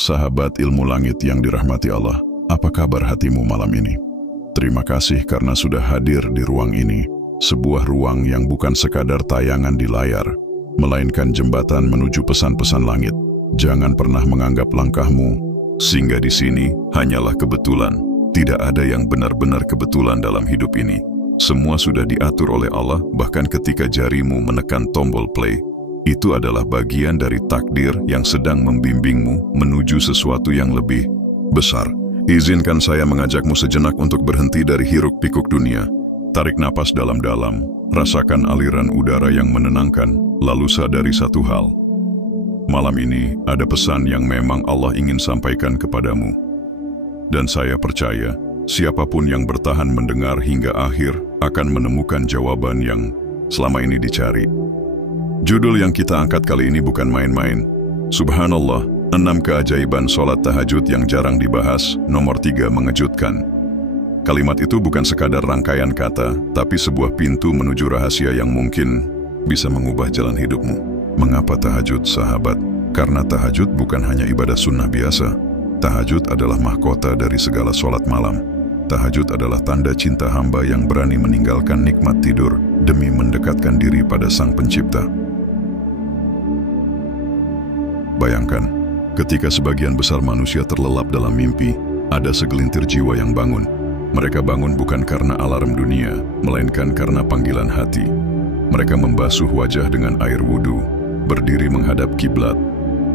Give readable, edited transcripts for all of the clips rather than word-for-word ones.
Sahabat ilmu langit yang dirahmati Allah, apa kabar hatimu malam ini? Terima kasih karena sudah hadir di ruang ini, sebuah ruang yang bukan sekadar tayangan di layar, melainkan jembatan menuju pesan-pesan langit. Jangan pernah menganggap langkahmu singgah di sini hanyalah kebetulan. Tidak ada yang benar-benar kebetulan dalam hidup ini. Semua sudah diatur oleh Allah, bahkan ketika jarimu menekan tombol play, itu adalah bagian dari takdir yang sedang membimbingmu menuju sesuatu yang lebih besar. Izinkan saya mengajakmu sejenak untuk berhenti dari hiruk-pikuk dunia. Tarik napas dalam-dalam, rasakan aliran udara yang menenangkan, lalu sadari satu hal. Malam ini ada pesan yang memang Allah ingin sampaikan kepadamu. Dan saya percaya, siapapun yang bertahan mendengar hingga akhir akan menemukan jawaban yang selama ini dicari. Judul yang kita angkat kali ini bukan main-main. Subhanallah, 6 keajaiban sholat tahajud yang jarang dibahas. Nomor 3 mengejutkan. Kalimat itu bukan sekadar rangkaian kata, tapi sebuah pintu menuju rahasia yang mungkin bisa mengubah jalan hidupmu. Mengapa tahajud, sahabat? Karena tahajud bukan hanya ibadah sunnah biasa. Tahajud adalah mahkota dari segala sholat malam. Tahajud adalah tanda cinta hamba yang berani meninggalkan nikmat tidur demi mendekatkan diri pada Sang Pencipta. Bayangkan, ketika sebagian besar manusia terlelap dalam mimpi, ada segelintir jiwa yang bangun. Mereka bangun bukan karena alarm dunia, melainkan karena panggilan hati. Mereka membasuh wajah dengan air wudhu, berdiri menghadap kiblat,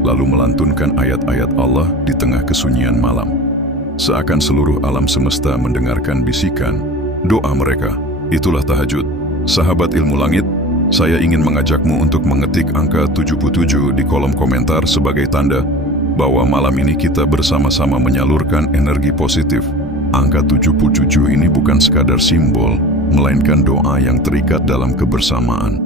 lalu melantunkan ayat-ayat Allah di tengah kesunyian malam. Seakan seluruh alam semesta mendengarkan bisikan doa mereka. Itulah tahajud. Sahabat ilmu langit, saya ingin mengajakmu untuk mengetik angka 77 di kolom komentar sebagai tanda bahwa malam ini kita bersama-sama menyalurkan energi positif. Angka 77 ini bukan sekadar simbol, melainkan doa yang terikat dalam kebersamaan.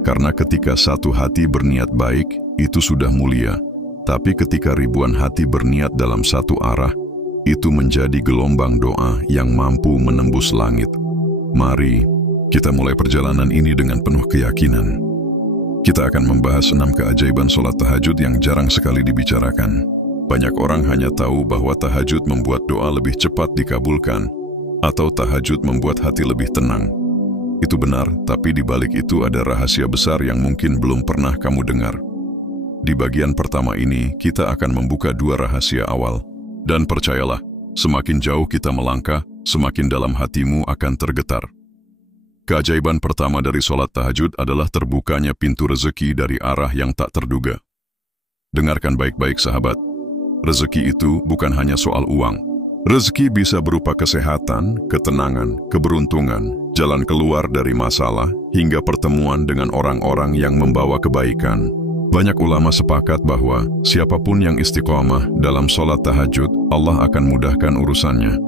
Karena ketika satu hati berniat baik, itu sudah mulia. Tapi ketika ribuan hati berniat dalam satu arah, itu menjadi gelombang doa yang mampu menembus langit. Mari kita mulai perjalanan ini dengan penuh keyakinan. Kita akan membahas 6 keajaiban sholat tahajud yang jarang sekali dibicarakan. Banyak orang hanya tahu bahwa tahajud membuat doa lebih cepat dikabulkan, atau tahajud membuat hati lebih tenang. Itu benar, tapi di balik itu ada rahasia besar yang mungkin belum pernah kamu dengar. Di bagian pertama ini, kita akan membuka 2 rahasia awal. Dan percayalah, semakin jauh kita melangkah, semakin dalam hatimu akan tergetar. Keajaiban pertama dari sholat tahajud adalah terbukanya pintu rezeki dari arah yang tak terduga. Dengarkan baik-baik sahabat, rezeki itu bukan hanya soal uang. Rezeki bisa berupa kesehatan, ketenangan, keberuntungan, jalan keluar dari masalah, hingga pertemuan dengan orang-orang yang membawa kebaikan. Banyak ulama sepakat bahwa siapapun yang istiqomah dalam sholat tahajud, Allah akan mudahkan urusannya.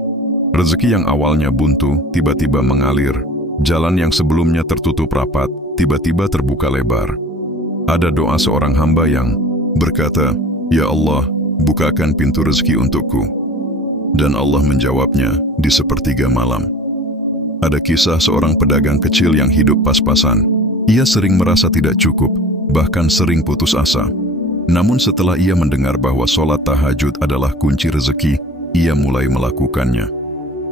Rezeki yang awalnya buntu, tiba-tiba mengalir. Jalan yang sebelumnya tertutup rapat, tiba-tiba terbuka lebar. Ada doa seorang hamba yang berkata, "Ya Allah, bukakan pintu rezeki untukku." Dan Allah menjawabnya di sepertiga malam. Ada kisah seorang pedagang kecil yang hidup pas-pasan. Ia sering merasa tidak cukup, bahkan sering putus asa. Namun setelah ia mendengar bahwa sholat tahajud adalah kunci rezeki, ia mulai melakukannya.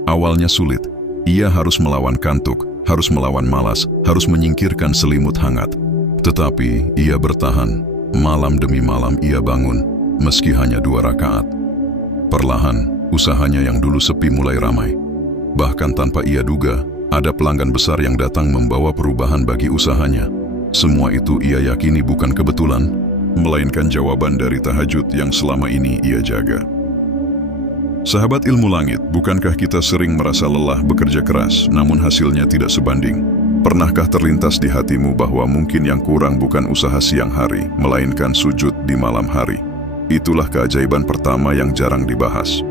Awalnya sulit, ia harus melawan kantuk, harus melawan malas, harus menyingkirkan selimut hangat. Tetapi ia bertahan, malam demi malam ia bangun, meski hanya 2 rakaat. Perlahan, usahanya yang dulu sepi mulai ramai. Bahkan tanpa ia duga, ada pelanggan besar yang datang membawa perubahan bagi usahanya. Semua itu ia yakini bukan kebetulan, melainkan jawaban dari tahajud yang selama ini ia jaga. Sahabat ilmu langit, bukankah kita sering merasa lelah bekerja keras, namun hasilnya tidak sebanding? Pernahkah terlintas di hatimu bahwa mungkin yang kurang bukan usaha siang hari, melainkan sujud di malam hari? Itulah keajaiban pertama yang jarang dibahas.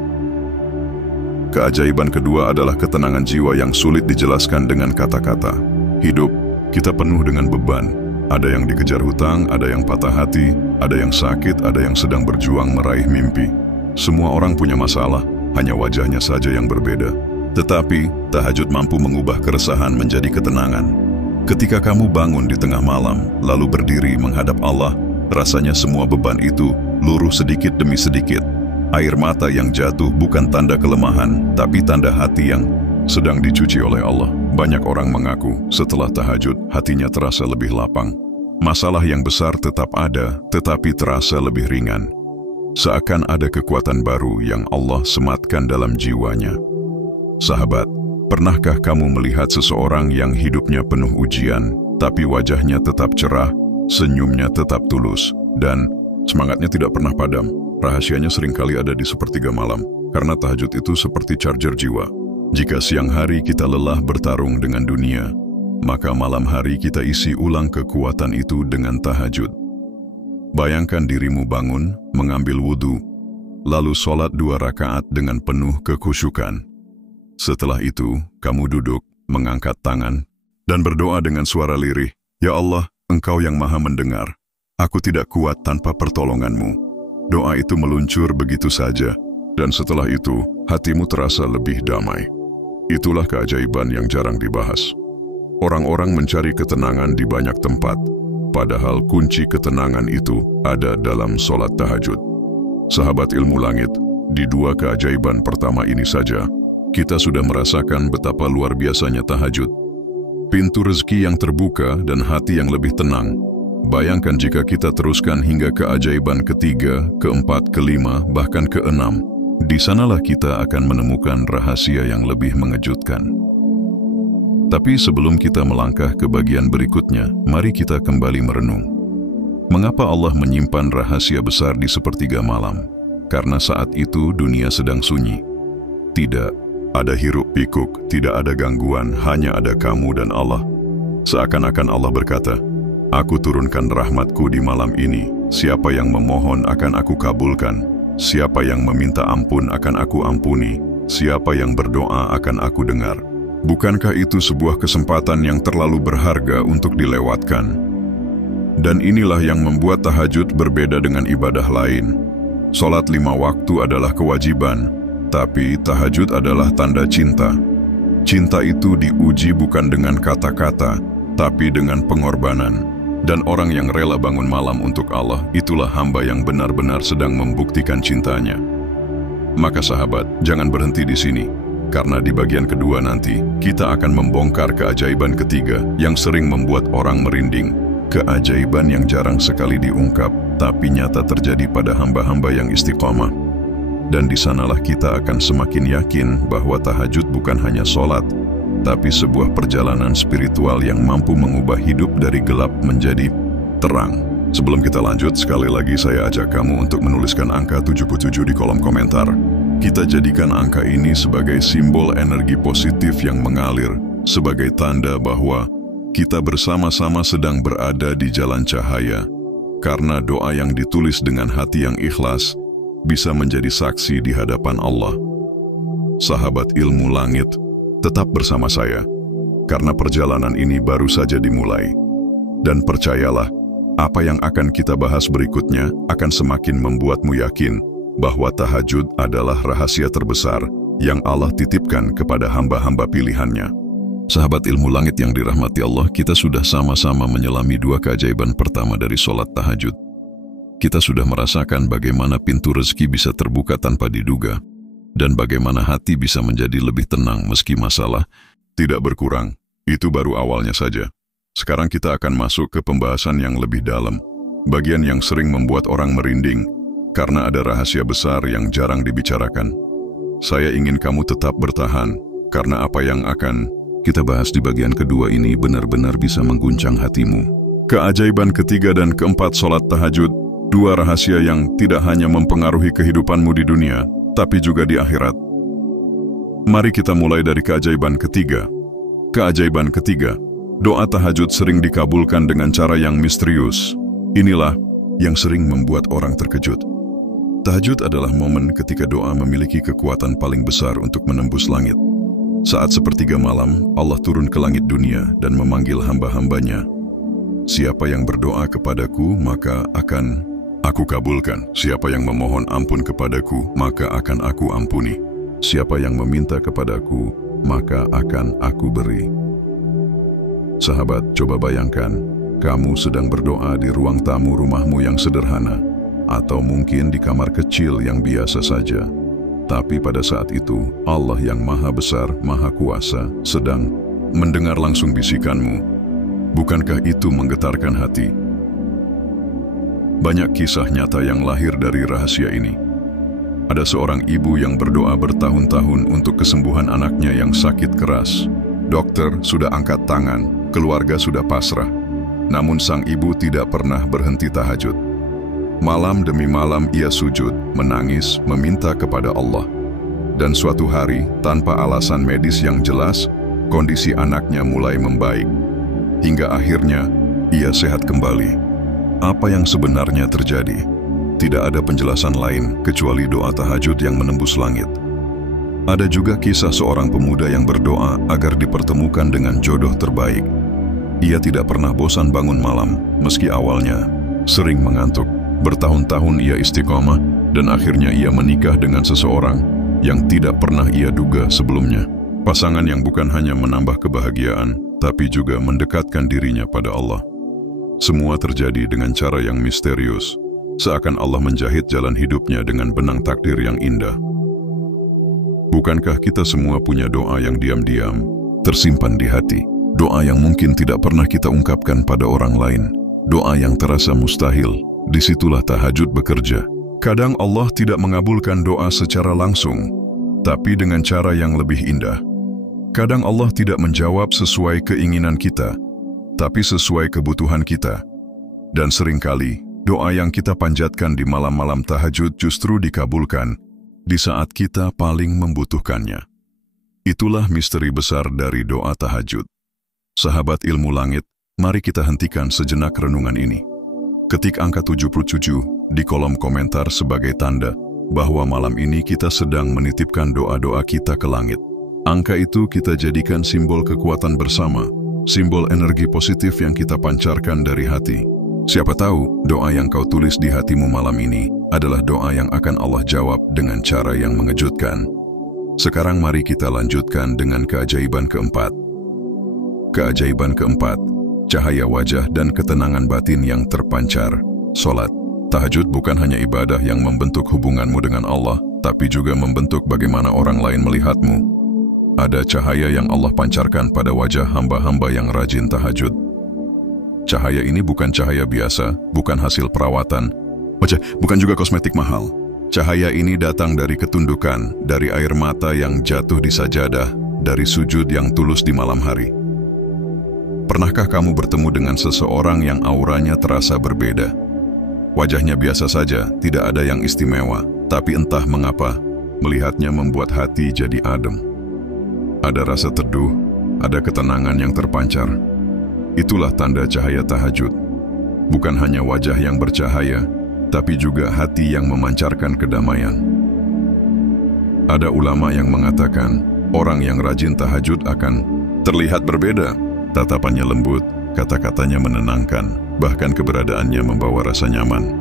Keajaiban kedua adalah ketenangan jiwa yang sulit dijelaskan dengan kata-kata. Hidup kita penuh dengan beban. Ada yang dikejar hutang, ada yang patah hati, ada yang sakit, ada yang sedang berjuang meraih mimpi. Semua orang punya masalah, hanya wajahnya saja yang berbeda. Tetapi, tahajud mampu mengubah keresahan menjadi ketenangan. Ketika kamu bangun di tengah malam, lalu berdiri menghadap Allah, Rasanya semua beban itu luruh sedikit demi sedikit. Air mata yang jatuh bukan tanda kelemahan, tapi tanda hati yang sedang dicuci oleh Allah. Banyak orang mengaku setelah tahajud hatinya terasa lebih lapang. Masalah yang besar tetap ada, tetapi terasa lebih ringan. Seakan ada kekuatan baru yang Allah sematkan dalam jiwanya. Sahabat, pernahkah kamu melihat seseorang yang hidupnya penuh ujian, tapi wajahnya tetap cerah, senyumnya tetap tulus, dan semangatnya tidak pernah padam? Rahasianya seringkali ada di sepertiga malam, karena tahajud itu seperti charger jiwa. Jika siang hari kita lelah bertarung dengan dunia, maka malam hari kita isi ulang kekuatan itu dengan tahajud. Bayangkan dirimu bangun, mengambil wudhu, lalu sholat 2 rakaat dengan penuh kekhusyukan. Setelah itu, kamu duduk, mengangkat tangan, dan berdoa dengan suara lirih, "Ya Allah, Engkau yang maha mendengar. Aku tidak kuat tanpa pertolongan-Mu." Doa itu meluncur begitu saja, dan setelah itu, hatimu terasa lebih damai. Itulah keajaiban yang jarang dibahas. Orang-orang mencari ketenangan di banyak tempat, padahal kunci ketenangan itu ada dalam sholat tahajud. Sahabat ilmu langit, di 2 keajaiban pertama ini saja, kita sudah merasakan betapa luar biasanya tahajud. Pintu rezeki yang terbuka dan hati yang lebih tenang. Bayangkan jika kita teruskan hingga keajaiban ketiga, keempat, kelima, bahkan keenam. Di sanalah kita akan menemukan rahasia yang lebih mengejutkan. Tapi sebelum kita melangkah ke bagian berikutnya, mari kita kembali merenung. Mengapa Allah menyimpan rahasia besar di sepertiga malam? Karena saat itu dunia sedang sunyi. Tidak ada hiruk pikuk, tidak ada gangguan, hanya ada kamu dan Allah. Seakan-akan Allah berkata, "Aku turunkan rahmatku di malam ini. Siapa yang memohon akan aku kabulkan. Siapa yang meminta ampun akan aku ampuni. Siapa yang berdoa akan aku dengar." Bukankah itu sebuah kesempatan yang terlalu berharga untuk dilewatkan? Dan inilah yang membuat tahajud berbeda dengan ibadah lain. Sholat 5 waktu adalah kewajiban, tapi tahajud adalah tanda cinta. Cinta itu diuji bukan dengan kata-kata, tapi dengan pengorbanan. Dan orang yang rela bangun malam untuk Allah, itulah hamba yang benar-benar sedang membuktikan cintanya. Maka sahabat, jangan berhenti di sini, karena di bagian kedua nanti, kita akan membongkar keajaiban ketiga yang sering membuat orang merinding. Keajaiban yang jarang sekali diungkap, tapi nyata terjadi pada hamba-hamba yang istiqomah. Dan di sanalah kita akan semakin yakin bahwa tahajud bukan hanya sholat, tapi sebuah perjalanan spiritual yang mampu mengubah hidup dari gelap menjadi terang. Sebelum kita lanjut, sekali lagi saya ajak kamu untuk menuliskan angka 77 di kolom komentar. Kita jadikan angka ini sebagai simbol energi positif yang mengalir, sebagai tanda bahwa kita bersama-sama sedang berada di jalan cahaya. Karena doa yang ditulis dengan hati yang ikhlas bisa menjadi saksi di hadapan Allah. Sahabat ilmu langit, tetap bersama saya, karena perjalanan ini baru saja dimulai. Dan percayalah, apa yang akan kita bahas berikutnya akan semakin membuatmu yakin bahwa tahajud adalah rahasia terbesar yang Allah titipkan kepada hamba-hamba pilihannya. Sahabat ilmu langit yang dirahmati Allah, kita sudah sama-sama menyelami 2 keajaiban pertama dari sholat tahajud. Kita sudah merasakan bagaimana pintu rezeki bisa terbuka tanpa diduga, dan bagaimana hati bisa menjadi lebih tenang meski masalah tidak berkurang. Itu baru awalnya saja. Sekarang kita akan masuk ke pembahasan yang lebih dalam, bagian yang sering membuat orang merinding, karena ada rahasia besar yang jarang dibicarakan. Saya ingin kamu tetap bertahan, karena apa yang akan kita bahas di bagian kedua ini benar-benar bisa mengguncang hatimu. Keajaiban ketiga dan keempat sholat tahajud, 2 rahasia yang tidak hanya mempengaruhi kehidupanmu di dunia, tapi juga di akhirat. Mari kita mulai dari keajaiban ketiga. Keajaiban ketiga, doa tahajud sering dikabulkan dengan cara yang misterius. Inilah yang sering membuat orang terkejut. Tahajud adalah momen ketika doa memiliki kekuatan paling besar untuk menembus langit. Saat sepertiga malam, Allah turun ke langit dunia dan memanggil hamba-hambanya. Siapa yang berdoa kepadaku, maka akan aku kabulkan. Siapa yang memohon ampun kepadaku, maka akan aku ampuni. Siapa yang meminta kepadaku, maka akan aku beri. Sahabat, coba bayangkan, kamu sedang berdoa di ruang tamu rumahmu yang sederhana, atau mungkin di kamar kecil yang biasa saja. Tapi pada saat itu, Allah yang Maha Besar, Maha Kuasa, sedang mendengar langsung bisikanmu. Bukankah itu menggetarkan hati? Banyak kisah nyata yang lahir dari rahasia ini. Ada seorang ibu yang berdoa bertahun-tahun untuk kesembuhan anaknya yang sakit keras. Dokter sudah angkat tangan, keluarga sudah pasrah. Namun sang ibu tidak pernah berhenti tahajud. Malam demi malam ia sujud, menangis, meminta kepada Allah. Dan suatu hari, tanpa alasan medis yang jelas, kondisi anaknya mulai membaik. Hingga akhirnya, ia sehat kembali. Apa yang sebenarnya terjadi? Tidak ada penjelasan lain kecuali doa tahajud yang menembus langit. Ada juga kisah seorang pemuda yang berdoa agar dipertemukan dengan jodoh terbaik. Ia tidak pernah bosan bangun malam, meski awalnya sering mengantuk. Bertahun-tahun ia istiqomah, dan akhirnya ia menikah dengan seseorang yang tidak pernah ia duga sebelumnya. Pasangan yang bukan hanya menambah kebahagiaan, tapi juga mendekatkan dirinya pada Allah. Semua terjadi dengan cara yang misterius, seakan Allah menjahit jalan hidupnya dengan benang takdir yang indah. Bukankah kita semua punya doa yang diam-diam tersimpan di hati? Doa yang mungkin tidak pernah kita ungkapkan pada orang lain. Doa yang terasa mustahil. Disitulah tahajud bekerja. Kadang Allah tidak mengabulkan doa secara langsung, tapi dengan cara yang lebih indah. Kadang Allah tidak menjawab sesuai keinginan kita, tapi sesuai kebutuhan kita. Dan seringkali, doa yang kita panjatkan di malam-malam tahajud justru dikabulkan di saat kita paling membutuhkannya. Itulah misteri besar dari doa tahajud. Sahabat ilmu langit, mari kita hentikan sejenak renungan ini. Ketik angka 77 di kolom komentar sebagai tanda bahwa malam ini kita sedang menitipkan doa-doa kita ke langit. Angka itu kita jadikan simbol kekuatan bersama, simbol energi positif yang kita pancarkan dari hati. Siapa tahu doa yang kau tulis di hatimu malam ini adalah doa yang akan Allah jawab dengan cara yang mengejutkan. Sekarang mari kita lanjutkan dengan keajaiban keempat. Keajaiban keempat, cahaya wajah dan ketenangan batin yang terpancar. Salat. Tahajud bukan hanya ibadah yang membentuk hubunganmu dengan Allah, tapi juga membentuk bagaimana orang lain melihatmu. Ada cahaya yang Allah pancarkan pada wajah hamba-hamba yang rajin tahajud. Cahaya ini bukan cahaya biasa, bukan hasil perawatan, bukan juga kosmetik mahal. Cahaya ini datang dari ketundukan, dari air mata yang jatuh di sajadah, dari sujud yang tulus di malam hari. Pernahkah kamu bertemu dengan seseorang yang auranya terasa berbeda? Wajahnya biasa saja, tidak ada yang istimewa, tapi entah mengapa, melihatnya membuat hati jadi adem. Ada rasa teduh, ada ketenangan yang terpancar. Itulah tanda cahaya tahajud. Bukan hanya wajah yang bercahaya, tapi juga hati yang memancarkan kedamaian. Ada ulama yang mengatakan, orang yang rajin tahajud akan terlihat berbeda. Tatapannya lembut, kata-katanya menenangkan, bahkan keberadaannya membawa rasa nyaman.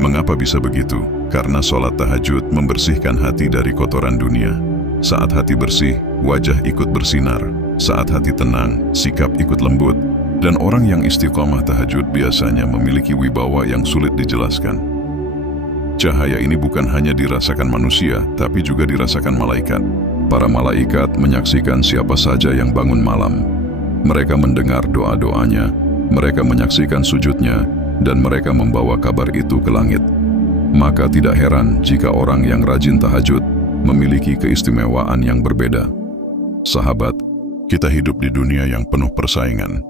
Mengapa bisa begitu? Karena sholat tahajud membersihkan hati dari kotoran dunia. Saat hati bersih, wajah ikut bersinar. Saat hati tenang, sikap ikut lembut. Dan orang yang istiqomah tahajud biasanya memiliki wibawa yang sulit dijelaskan. Cahaya ini bukan hanya dirasakan manusia, tapi juga dirasakan malaikat. Para malaikat menyaksikan siapa saja yang bangun malam. Mereka mendengar doa-doanya, mereka menyaksikan sujudnya, dan mereka membawa kabar itu ke langit. Maka tidak heran jika orang yang rajin tahajud memiliki keistimewaan yang berbeda. Sahabat, kita hidup di dunia yang penuh persaingan.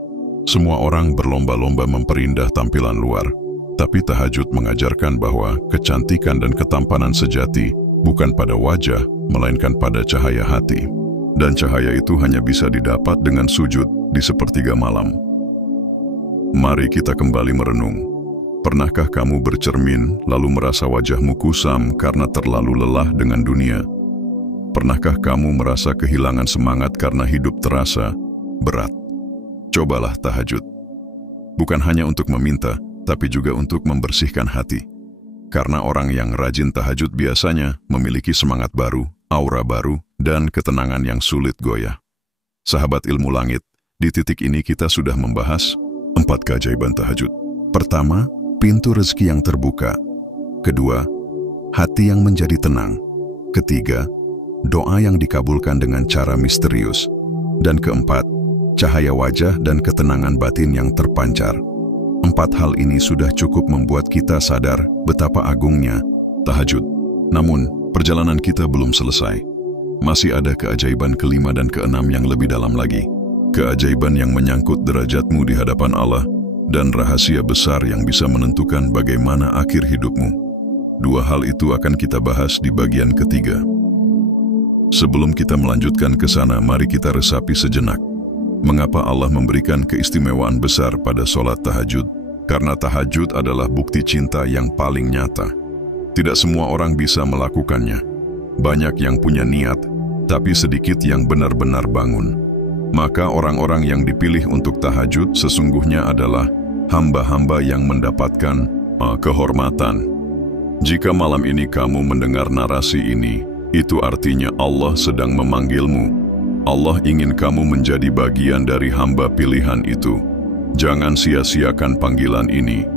Semua orang berlomba-lomba memperindah tampilan luar, tapi tahajud mengajarkan bahwa kecantikan dan ketampanan sejati bukan pada wajah, melainkan pada cahaya hati. Dan cahaya itu hanya bisa didapat dengan sujud di sepertiga malam. Mari kita kembali merenung. Pernahkah kamu bercermin lalu merasa wajahmu kusam karena terlalu lelah dengan dunia? Pernahkah kamu merasa kehilangan semangat karena hidup terasa berat? Cobalah tahajud. Bukan hanya untuk meminta, tapi juga untuk membersihkan hati. Karena orang yang rajin tahajud biasanya memiliki semangat baru, aura baru, dan ketenangan yang sulit goyah. Sahabat ilmu langit, di titik ini kita sudah membahas 4 keajaiban tahajud. Pertama, pintu rezeki yang terbuka. Kedua, hati yang menjadi tenang. Ketiga, doa yang dikabulkan dengan cara misterius. Dan keempat, cahaya wajah dan ketenangan batin yang terpancar. 4 hal ini sudah cukup membuat kita sadar betapa agungnya tahajud. Namun, perjalanan kita belum selesai. Masih ada keajaiban kelima dan keenam yang lebih dalam lagi. Keajaiban yang menyangkut derajatmu di hadapan Allah dan rahasia besar yang bisa menentukan bagaimana akhir hidupmu. 2 hal itu akan kita bahas di bagian ketiga. Sebelum kita melanjutkan ke sana, mari kita resapi sejenak. Mengapa Allah memberikan keistimewaan besar pada sholat tahajud? Karena tahajud adalah bukti cinta yang paling nyata. Tidak semua orang bisa melakukannya. Banyak yang punya niat, tapi sedikit yang benar-benar bangun. Maka orang-orang yang dipilih untuk tahajud sesungguhnya adalah hamba-hamba yang mendapatkan kehormatan. Jika malam ini kamu mendengar narasi ini, itu artinya Allah sedang memanggilmu. Allah ingin kamu menjadi bagian dari hamba pilihan itu. Jangan sia-siakan panggilan ini,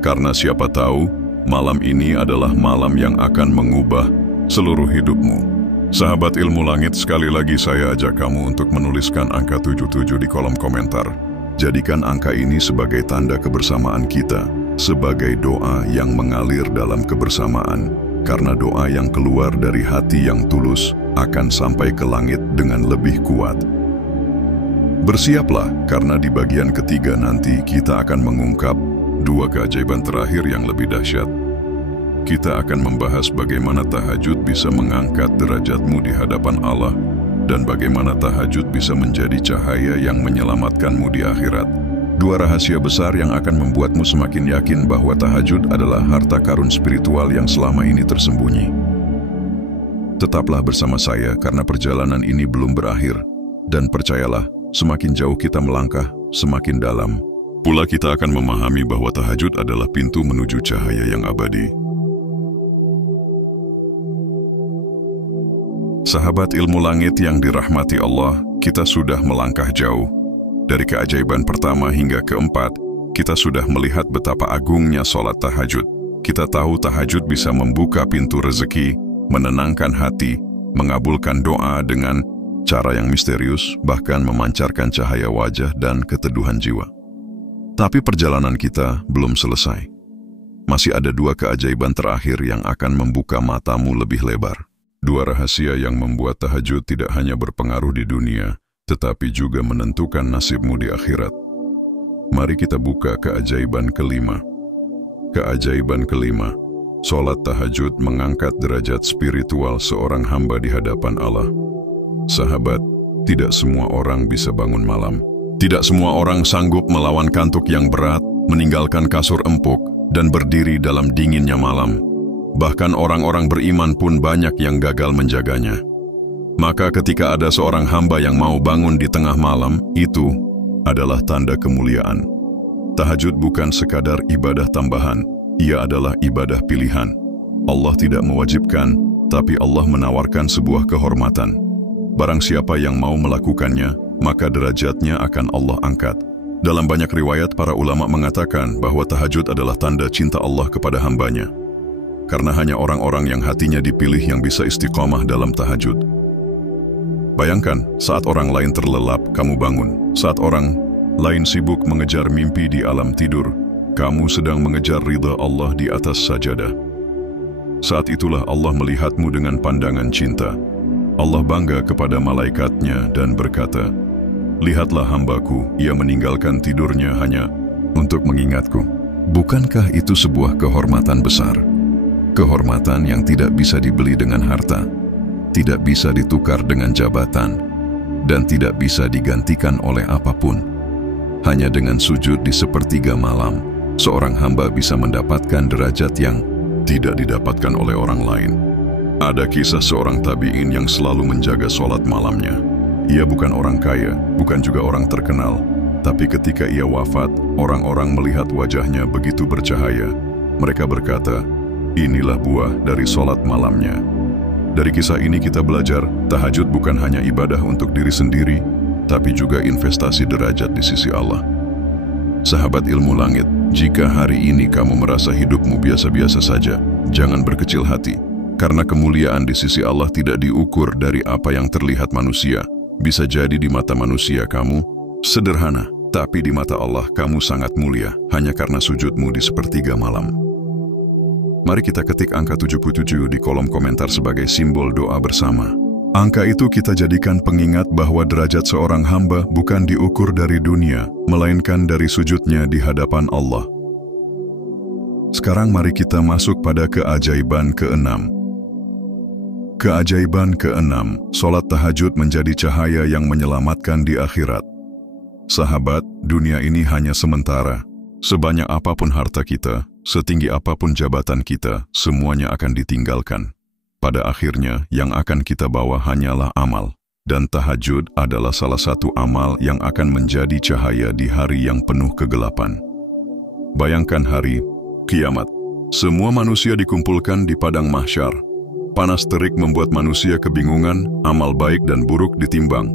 karena siapa tahu malam ini adalah malam yang akan mengubah seluruh hidupmu. Sahabat ilmu langit, sekali lagi saya ajak kamu untuk menuliskan angka 77 di kolom komentar. Jadikan angka ini sebagai tanda kebersamaan kita, sebagai doa yang mengalir dalam kebersamaan. Karena doa yang keluar dari hati yang tulus akan sampai ke langit dengan lebih kuat. Bersiaplah, karena di bagian ketiga nanti kita akan mengungkap 2 keajaiban terakhir yang lebih dahsyat. Kita akan membahas bagaimana tahajud bisa mengangkat derajatmu di hadapan Allah dan bagaimana tahajud bisa menjadi cahaya yang menyelamatkanmu di akhirat. 2 rahasia besar yang akan membuatmu semakin yakin bahwa tahajud adalah harta karun spiritual yang selama ini tersembunyi. Tetaplah bersama saya karena perjalanan ini belum berakhir. Dan percayalah, semakin jauh kita melangkah, semakin dalam pula kita akan memahami bahwa tahajud adalah pintu menuju cahaya yang abadi. Sahabat ilmu langit yang dirahmati Allah, kita sudah melangkah jauh. Dari keajaiban pertama hingga keempat, kita sudah melihat betapa agungnya sholat tahajud. Kita tahu tahajud bisa membuka pintu rezeki, menenangkan hati, mengabulkan doa dengan cara yang misterius, bahkan memancarkan cahaya wajah dan keteduhan jiwa. Tapi perjalanan kita belum selesai. Masih ada 2 keajaiban terakhir yang akan membuka matamu lebih lebar. 2 rahasia yang membuat tahajud tidak hanya berpengaruh di dunia, tetapi juga menentukan nasibmu di akhirat. Mari kita buka keajaiban kelima. Keajaiban kelima, sholat tahajud mengangkat derajat spiritual seorang hamba di hadapan Allah. Sahabat, tidak semua orang bisa bangun malam. Tidak semua orang sanggup melawan kantuk yang berat, meninggalkan kasur empuk, dan berdiri dalam dinginnya malam. Bahkan orang-orang beriman pun banyak yang gagal menjaganya. Maka ketika ada seorang hamba yang mau bangun di tengah malam, itu adalah tanda kemuliaan. Tahajud bukan sekadar ibadah tambahan, ia adalah ibadah pilihan. Allah tidak mewajibkan, tapi Allah menawarkan sebuah kehormatan. Barang siapa yang mau melakukannya, maka derajatnya akan Allah angkat. Dalam banyak riwayat, para ulama mengatakan bahwa tahajud adalah tanda cinta Allah kepada hambanya. Karena hanya orang-orang yang hatinya dipilih yang bisa istiqomah dalam tahajud. Bayangkan, saat orang lain terlelap, kamu bangun. Saat orang lain sibuk mengejar mimpi di alam tidur, kamu sedang mengejar ridha Allah di atas sajadah. Saat itulah Allah melihatmu dengan pandangan cinta. Allah bangga kepada malaikatnya dan berkata, "Lihatlah hambaku, ia meninggalkan tidurnya hanya untuk mengingatku." Bukankah itu sebuah kehormatan besar? Kehormatan yang tidak bisa dibeli dengan harta, tidak bisa ditukar dengan jabatan, dan tidak bisa digantikan oleh apapun. Hanya dengan sujud di sepertiga malam, seorang hamba bisa mendapatkan derajat yang tidak didapatkan oleh orang lain. Ada kisah seorang tabi'in yang selalu menjaga sholat malamnya. Ia bukan orang kaya, bukan juga orang terkenal, tapi ketika ia wafat, orang-orang melihat wajahnya begitu bercahaya. Mereka berkata, "Inilah buah dari sholat malamnya." Dari kisah ini kita belajar, tahajud bukan hanya ibadah untuk diri sendiri, tapi juga investasi derajat di sisi Allah. Sahabat ilmu langit, jika hari ini kamu merasa hidupmu biasa-biasa saja, jangan berkecil hati. Karena kemuliaan di sisi Allah tidak diukur dari apa yang terlihat manusia. Bisa jadi di mata manusia kamu sederhana, tapi di mata Allah kamu sangat mulia, hanya karena sujudmu di sepertiga malam. Mari kita ketik angka 77 di kolom komentar sebagai simbol doa bersama. Angka itu kita jadikan pengingat bahwa derajat seorang hamba bukan diukur dari dunia, melainkan dari sujudnya di hadapan Allah. Sekarang mari kita masuk pada keajaiban ke-6. Keajaiban ke-6, sholat tahajud menjadi cahaya yang menyelamatkan di akhirat. Sahabat, dunia ini hanya sementara. Sebanyak apapun harta kita, setinggi apapun jabatan kita, semuanya akan ditinggalkan. Pada akhirnya, yang akan kita bawa hanyalah amal. Dan tahajud adalah salah satu amal yang akan menjadi cahaya di hari yang penuh kegelapan. Bayangkan hari kiamat. Semua manusia dikumpulkan di padang mahsyar. Panas terik membuat manusia kebingungan, amal baik dan buruk ditimbang.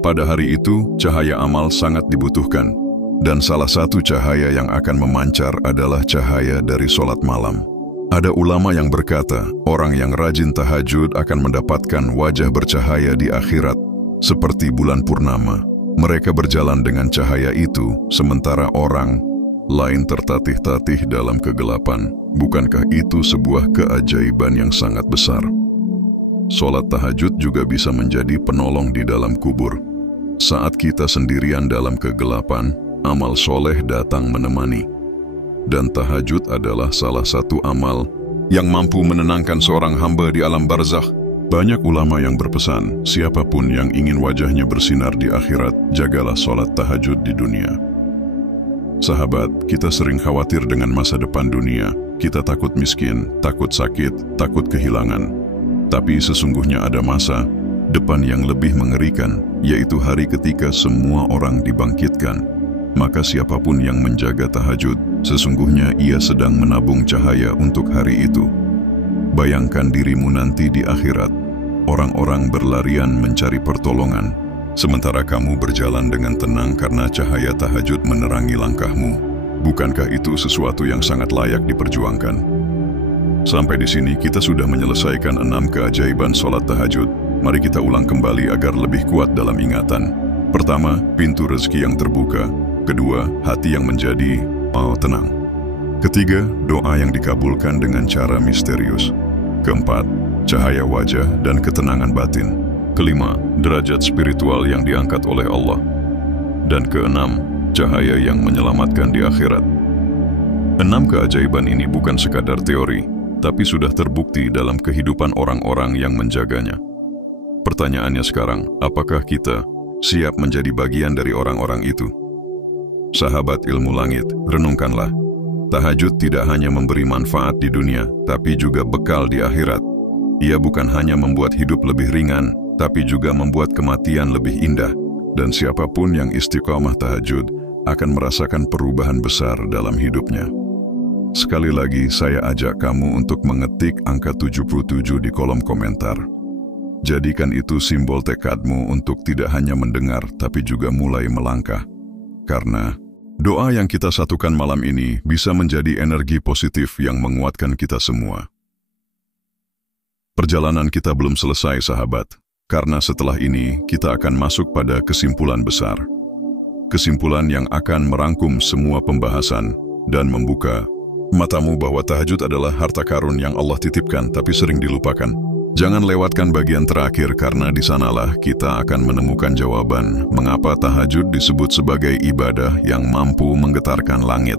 Pada hari itu, cahaya amal sangat dibutuhkan. Dan salah satu cahaya yang akan memancar adalah cahaya dari sholat malam. Ada ulama yang berkata, orang yang rajin tahajud akan mendapatkan wajah bercahaya di akhirat, seperti bulan purnama. Mereka berjalan dengan cahaya itu, sementara orang lain tertatih-tatih dalam kegelapan. Bukankah itu sebuah keajaiban yang sangat besar? Sholat tahajud juga bisa menjadi penolong di dalam kubur. Saat kita sendirian dalam kegelapan, amal soleh datang menemani. Dan tahajud adalah salah satu amal yang mampu menenangkan seorang hamba di alam barzakh. Banyak ulama yang berpesan, siapapun yang ingin wajahnya bersinar di akhirat, jagalah sholat tahajud di dunia. Sahabat, kita sering khawatir dengan masa depan dunia. Kita takut miskin, takut sakit, takut kehilangan. Tapi sesungguhnya ada masa depan yang lebih mengerikan, yaitu hari ketika semua orang dibangkitkan. Maka siapapun yang menjaga tahajud, sesungguhnya ia sedang menabung cahaya untuk hari itu. Bayangkan dirimu nanti di akhirat, orang-orang berlarian mencari pertolongan, sementara kamu berjalan dengan tenang karena cahaya tahajud menerangi langkahmu. Bukankah itu sesuatu yang sangat layak diperjuangkan? Sampai di sini kita sudah menyelesaikan 6 keajaiban sholat tahajud. Mari kita ulang kembali agar lebih kuat dalam ingatan. Pertama, pintu rezeki yang terbuka. Kedua, hati yang menjadi tenang. Ketiga, doa yang dikabulkan dengan cara misterius. Keempat, cahaya wajah dan ketenangan batin. Kelima, derajat spiritual yang diangkat oleh Allah. Dan keenam, cahaya yang menyelamatkan di akhirat. 6 keajaiban ini bukan sekadar teori, tapi sudah terbukti dalam kehidupan orang-orang yang menjaganya. Pertanyaannya sekarang, apakah kita siap menjadi bagian dari orang-orang itu? Sahabat ilmu langit, renungkanlah. Tahajud tidak hanya memberi manfaat di dunia, tapi juga bekal di akhirat. Ia bukan hanya membuat hidup lebih ringan, tapi juga membuat kematian lebih indah. Dan siapapun yang istiqamah tahajud akan merasakan perubahan besar dalam hidupnya. Sekali lagi, saya ajak kamu untuk mengetik angka 77 di kolom komentar. Jadikan itu simbol tekadmu untuk tidak hanya mendengar, tapi juga mulai melangkah. Karena doa yang kita satukan malam ini bisa menjadi energi positif yang menguatkan kita semua. Perjalanan kita belum selesai, sahabat, karena setelah ini kita akan masuk pada kesimpulan besar. Kesimpulan yang akan merangkum semua pembahasan dan membuka matamu bahwa tahajud adalah harta karun yang Allah titipkan tapi sering dilupakan. Jangan lewatkan bagian terakhir karena di sanalah kita akan menemukan jawaban mengapa tahajud disebut sebagai ibadah yang mampu menggetarkan langit.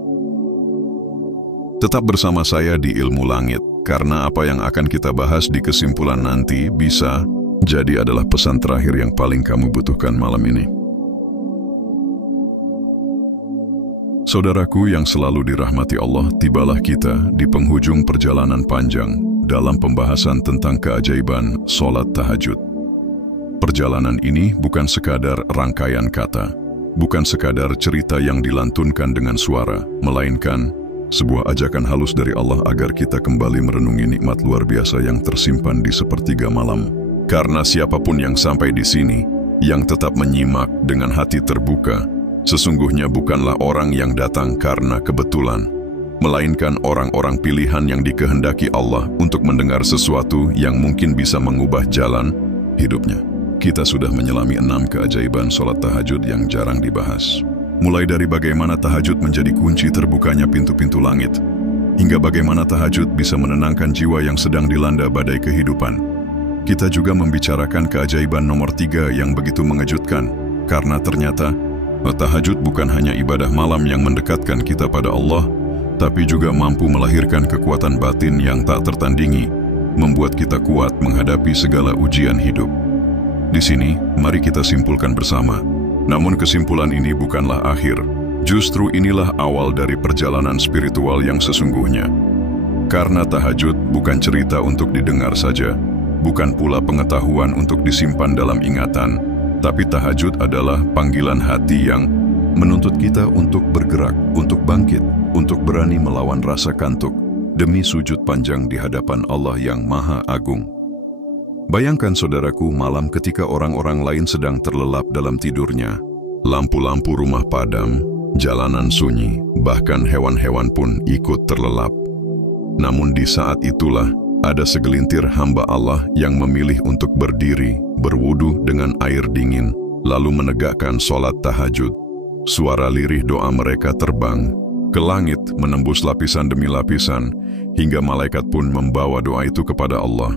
Tetap bersama saya di Ilmu Langit, karena apa yang akan kita bahas di kesimpulan nanti bisa jadi adalah pesan terakhir yang paling kamu butuhkan malam ini. Saudaraku yang selalu dirahmati Allah, tibalah kita di penghujung perjalanan panjang dalam pembahasan tentang keajaiban sholat tahajud. Perjalanan ini bukan sekadar rangkaian kata, bukan sekadar cerita yang dilantunkan dengan suara, melainkan sebuah ajakan halus dari Allah agar kita kembali merenungi nikmat luar biasa yang tersimpan di sepertiga malam. Karena siapapun yang sampai di sini, yang tetap menyimak dengan hati terbuka, Sesungguhnya bukanlah orang yang datang karena kebetulan, melainkan orang-orang pilihan yang dikehendaki Allah untuk mendengar sesuatu yang mungkin bisa mengubah jalan hidupnya. Kita sudah menyelami 6 keajaiban sholat tahajud yang jarang dibahas. Mulai dari bagaimana tahajud menjadi kunci terbukanya pintu-pintu langit, hingga bagaimana tahajud bisa menenangkan jiwa yang sedang dilanda badai kehidupan. Kita juga membicarakan keajaiban nomor 3 yang begitu mengejutkan, karena ternyata tahajud bukan hanya ibadah malam yang mendekatkan kita pada Allah, tapi juga mampu melahirkan kekuatan batin yang tak tertandingi, membuat kita kuat menghadapi segala ujian hidup. Di sini, mari kita simpulkan bersama. Namun kesimpulan ini bukanlah akhir. Justru inilah awal dari perjalanan spiritual yang sesungguhnya. Karena tahajud bukan cerita untuk didengar saja, bukan pula pengetahuan untuk disimpan dalam ingatan, tapi tahajud adalah panggilan hati yang menuntut kita untuk bergerak, untuk bangkit, untuk berani melawan rasa kantuk, demi sujud panjang di hadapan Allah yang Maha Agung. Bayangkan saudaraku, malam ketika orang-orang lain sedang terlelap dalam tidurnya, lampu-lampu rumah padam, jalanan sunyi, bahkan hewan-hewan pun ikut terlelap. Namun di saat itulah ada segelintir hamba Allah yang memilih untuk berdiri, berwudu dengan air dingin, lalu menegakkan sholat tahajud. Suara lirih doa mereka terbang ke langit, menembus lapisan demi lapisan, hingga malaikat pun membawa doa itu kepada Allah.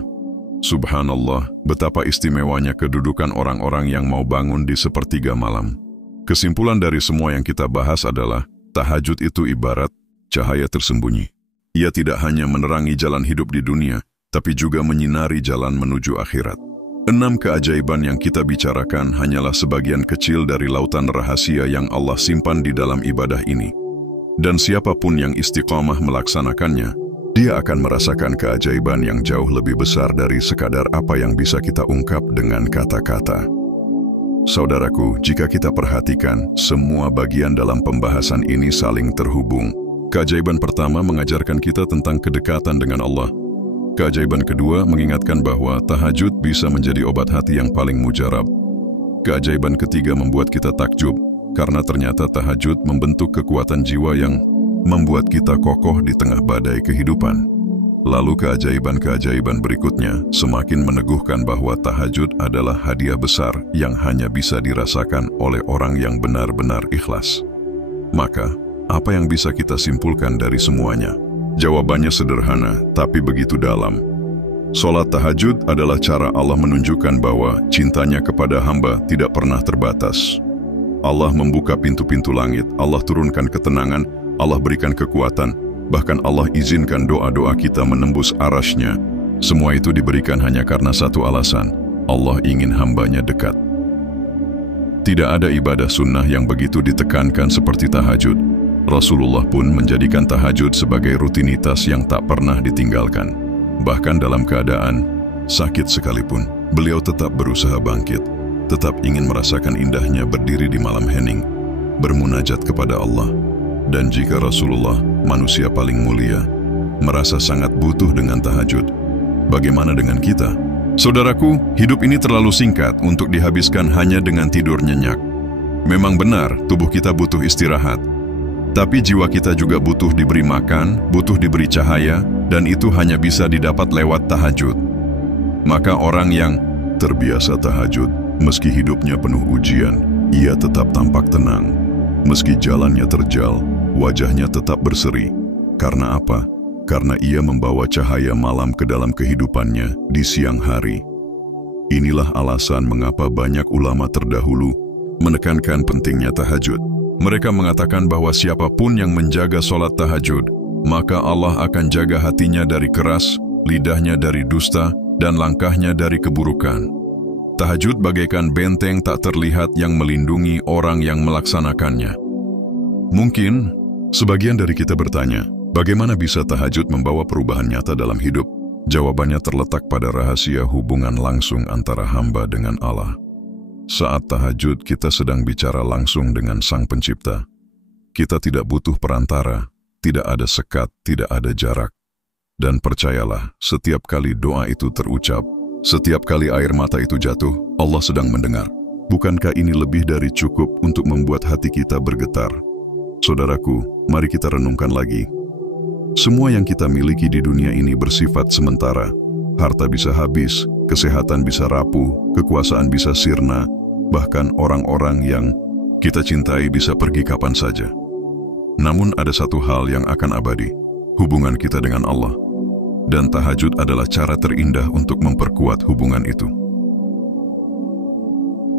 Subhanallah, betapa istimewanya kedudukan orang-orang yang mau bangun di sepertiga malam. Kesimpulan dari semua yang kita bahas adalah, tahajud itu ibarat cahaya tersembunyi. Ia tidak hanya menerangi jalan hidup di dunia, tapi juga menyinari jalan menuju akhirat. 6 keajaiban yang kita bicarakan hanyalah sebagian kecil dari lautan rahasia yang Allah simpan di dalam ibadah ini. Dan siapapun yang istiqamah melaksanakannya, dia akan merasakan keajaiban yang jauh lebih besar dari sekadar apa yang bisa kita ungkap dengan kata-kata. Saudaraku, jika kita perhatikan, semua bagian dalam pembahasan ini saling terhubung. Keajaiban pertama mengajarkan kita tentang kedekatan dengan Allah. Keajaiban kedua mengingatkan bahwa tahajud bisa menjadi obat hati yang paling mujarab. Keajaiban ketiga membuat kita takjub, karena ternyata tahajud membentuk kekuatan jiwa yang membuat kita kokoh di tengah badai kehidupan. Lalu keajaiban-keajaiban berikutnya semakin meneguhkan bahwa tahajud adalah hadiah besar yang hanya bisa dirasakan oleh orang yang benar-benar ikhlas. Maka, apa yang bisa kita simpulkan dari semuanya? Jawabannya sederhana, tapi begitu dalam. Sholat tahajud adalah cara Allah menunjukkan bahwa cintanya kepada hamba tidak pernah terbatas. Allah membuka pintu-pintu langit, Allah turunkan ketenangan, Allah berikan kekuatan, bahkan Allah izinkan doa-doa kita menembus arasy-Nya. Semua itu diberikan hanya karena satu alasan, Allah ingin hambanya dekat. Tidak ada ibadah sunnah yang begitu ditekankan seperti tahajud. Rasulullah pun menjadikan tahajud sebagai rutinitas yang tak pernah ditinggalkan. Bahkan dalam keadaan sakit sekalipun, beliau tetap berusaha bangkit, tetap ingin merasakan indahnya berdiri di malam hening, bermunajat kepada Allah. Dan jika Rasulullah, manusia paling mulia, merasa sangat butuh dengan tahajud, bagaimana dengan kita? Saudaraku, hidup ini terlalu singkat untuk dihabiskan hanya dengan tidur nyenyak. Memang benar, tubuh kita butuh istirahat. Tapi jiwa kita juga butuh diberi makan, butuh diberi cahaya, dan itu hanya bisa didapat lewat tahajud. Maka orang yang terbiasa tahajud, meski hidupnya penuh ujian, ia tetap tampak tenang. Meski jalannya terjal, wajahnya tetap berseri. Karena apa? Karena ia membawa cahaya malam ke dalam kehidupannya di siang hari. Inilah alasan mengapa banyak ulama terdahulu menekankan pentingnya tahajud. Mereka mengatakan bahwa siapapun yang menjaga sholat tahajud, maka Allah akan jaga hatinya dari keras, lidahnya dari dusta, dan langkahnya dari keburukan. Tahajud bagaikan benteng tak terlihat yang melindungi orang yang melaksanakannya. Mungkin sebagian dari kita bertanya, bagaimana bisa tahajud membawa perubahan nyata dalam hidup? Jawabannya terletak pada rahasia hubungan langsung antara hamba dengan Allah. Saat tahajud, kita sedang bicara langsung dengan Sang Pencipta. Kita tidak butuh perantara, tidak ada sekat, tidak ada jarak. Dan percayalah, setiap kali doa itu terucap, setiap kali air mata itu jatuh, Allah sedang mendengar. Bukankah ini lebih dari cukup untuk membuat hati kita bergetar? Saudaraku, mari kita renungkan lagi. Semua yang kita miliki di dunia ini bersifat sementara. Harta bisa habis, kesehatan bisa rapuh, kekuasaan bisa sirna, bahkan orang-orang yang kita cintai bisa pergi kapan saja. Namun ada satu hal yang akan abadi, hubungan kita dengan Allah. Dan tahajud adalah cara terindah untuk memperkuat hubungan itu.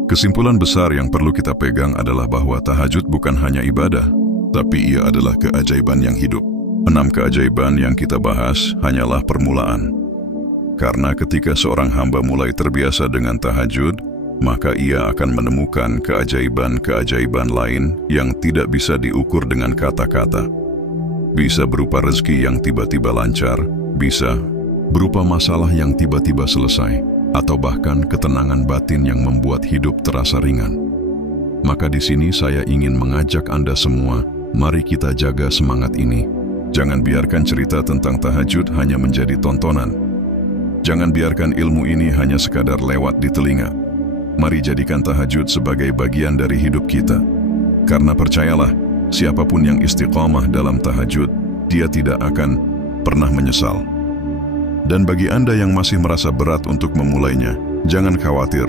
Kesimpulan besar yang perlu kita pegang adalah bahwa tahajud bukan hanya ibadah, tapi ia adalah keajaiban yang hidup. 6 keajaiban yang kita bahas hanyalah permulaan. Karena ketika seorang hamba mulai terbiasa dengan tahajud, maka ia akan menemukan keajaiban-keajaiban lain yang tidak bisa diukur dengan kata-kata. Bisa berupa rezeki yang tiba-tiba lancar, bisa berupa masalah yang tiba-tiba selesai, atau bahkan ketenangan batin yang membuat hidup terasa ringan. Maka di sini saya ingin mengajak Anda semua, mari kita jaga semangat ini. Jangan biarkan cerita tentang tahajud hanya menjadi tontonan. Jangan biarkan ilmu ini hanya sekadar lewat di telinga. Mari jadikan tahajud sebagai bagian dari hidup kita. Karena percayalah, siapapun yang istiqamah dalam tahajud, dia tidak akan pernah menyesal. Dan bagi Anda yang masih merasa berat untuk memulainya, jangan khawatir.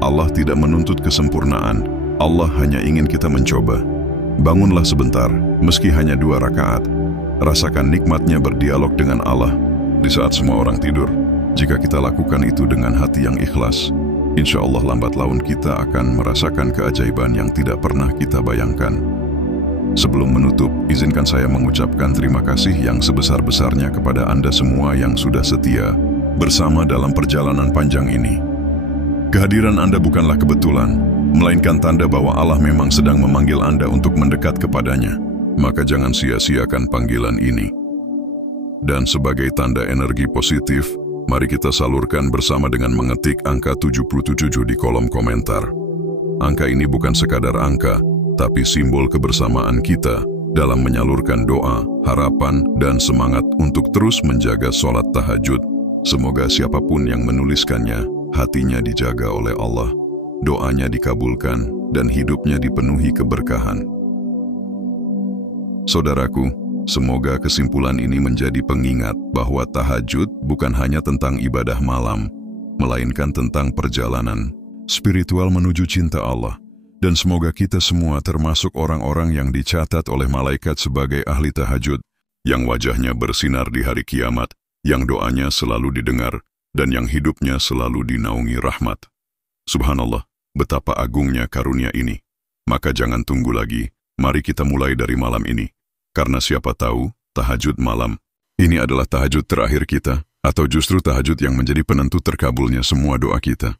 Allah tidak menuntut kesempurnaan. Allah hanya ingin kita mencoba. Bangunlah sebentar, meski hanya 2 rakaat. Rasakan nikmatnya berdialog dengan Allah di saat semua orang tidur. Jika kita lakukan itu dengan hati yang ikhlas, insya Allah lambat laun kita akan merasakan keajaiban yang tidak pernah kita bayangkan. Sebelum menutup, izinkan saya mengucapkan terima kasih yang sebesar-besarnya kepada Anda semua yang sudah setia bersama dalam perjalanan panjang ini. Kehadiran Anda bukanlah kebetulan, melainkan tanda bahwa Allah memang sedang memanggil Anda untuk mendekat kepadanya. Maka jangan sia-siakan panggilan ini. Dan sebagai tanda energi positif, mari kita salurkan bersama dengan mengetik angka 77 di kolom komentar. Angka ini bukan sekadar angka, tapi simbol kebersamaan kita dalam menyalurkan doa, harapan, dan semangat untuk terus menjaga sholat tahajud. Semoga siapapun yang menuliskannya, hatinya dijaga oleh Allah, doanya dikabulkan, dan hidupnya dipenuhi keberkahan. Saudaraku, semoga kesimpulan ini menjadi pengingat bahwa tahajud bukan hanya tentang ibadah malam, melainkan tentang perjalanan spiritual menuju cinta Allah. Dan semoga kita semua termasuk orang-orang yang dicatat oleh malaikat sebagai ahli tahajud, yang wajahnya bersinar di hari kiamat, yang doanya selalu didengar, dan yang hidupnya selalu dinaungi rahmat. Subhanallah, betapa agungnya karunia ini. Maka jangan tunggu lagi, mari kita mulai dari malam ini. Karena siapa tahu, tahajud malam ini adalah tahajud terakhir kita, atau justru tahajud yang menjadi penentu terkabulnya semua doa kita.